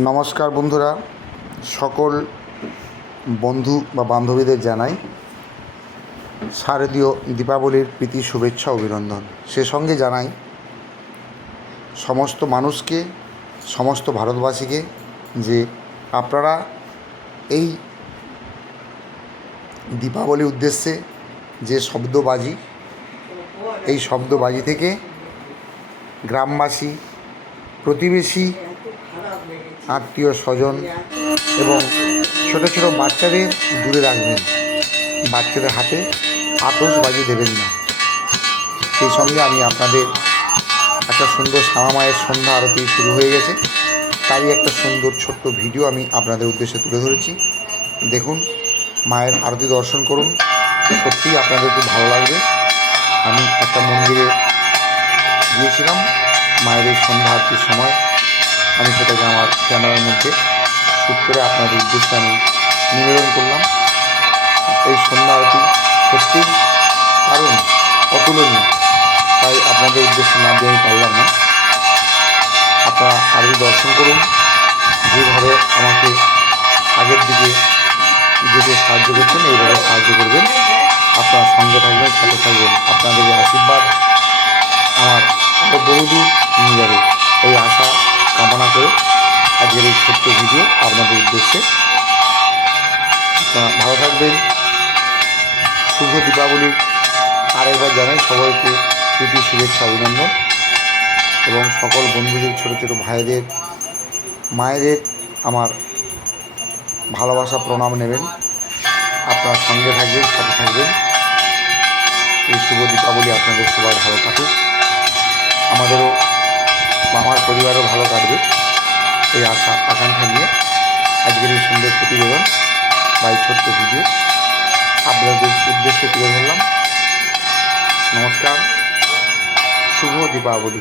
নমস্কার বন্ধুরা, সকল বন্ধু বা বান্ধবীদের জানাই শারদীয় দীপাবলির প্রীতি শুভেচ্ছা অভিনন্দন। সে সঙ্গে জানাই সমস্ত মানুষকে, সমস্ত ভারতবাসীকে যে আপনারা এই দীপাবলির উদ্দেশ্যে যে শব্দবাজি, এই শব্দবাজি থেকে গ্রামবাসী, প্রতিবেশী, আত্মীয় স্বজন এবং ছোটো ছোটো বাচ্চাদের দূরে রাখবেন। বাচ্চাদের হাতে আতশবাজি দেবেন না। সেই সঙ্গে আমি আপনাদের একটা সুন্দর শ্যামা মায়ের সন্ধ্যা আরতি শুরু হয়ে গেছে, তারই একটা সুন্দর ছোট্ট ভিডিও আমি আপনাদের উদ্দেশ্যে তুলে ধরেছি। দেখুন, মায়ের আরতি দর্শন করুন, সত্যিই আপনাদের খুব ভালো লাগবে। আমি একটা মন্দিরে গিয়েছিলাম মায়ের এই সন্ধ্যা আরতির সময়। আমি সেটাকে আমার ক্যামেরার মধ্যে শ্যুট করে আপনাদের উদ্দেশ্যে আমি নিবেদন করলাম। এই সন্ধ্যা আরতি সত্যিই দারুণ, অতুলনীয়, তাই আপনাদের উদ্দেশ্যে না দিয়ে আমি পারলাম না। আপনারা আরতি দর্শন করুন, যেভাবে আমাকে আগের দিকে যেতে সাহায্য করছেন এইভাবে সাহায্য করবেন। আপনারা সঙ্গে থাকবেন, সাথে থাকবেন। আপনাদের এই আশীর্বাদ আমার আরও বহুদূর নিয়ে যাবে, এই আশা কামনা করে আজকের এই ছোট্ট ভিডিও আপনাদের উদ্দেশ্যে। আপনারা ভালো থাকবেন। শুভ দীপাবলির আরেকবার জানাই সবাইকে প্রীতি শুভেচ্ছা অভিনন্দন, এবং সকল বন্ধুদের, ছোটো ছোটো ভাইদের, মায়েদের আমার ভালোবাসা প্রণাম নেবেন। আপনার সঙ্গে থাকবেন, সাথে থাকবেন। এই শুভ দীপাবলি আপনাদের সবার ভালো কাটুক, আমাদেরও বা আমার পরিবারও ভালো কাটবে, এই আশা আকাঙ্ক্ষা নিয়ে আজকের এই সুন্দর প্রতিবেদন বা এই ছোট্ট ভিডিও আপনাদের উদ্দেশ্যে তুলে ধরলাম। নমস্কার, শুভ দীপাবলি।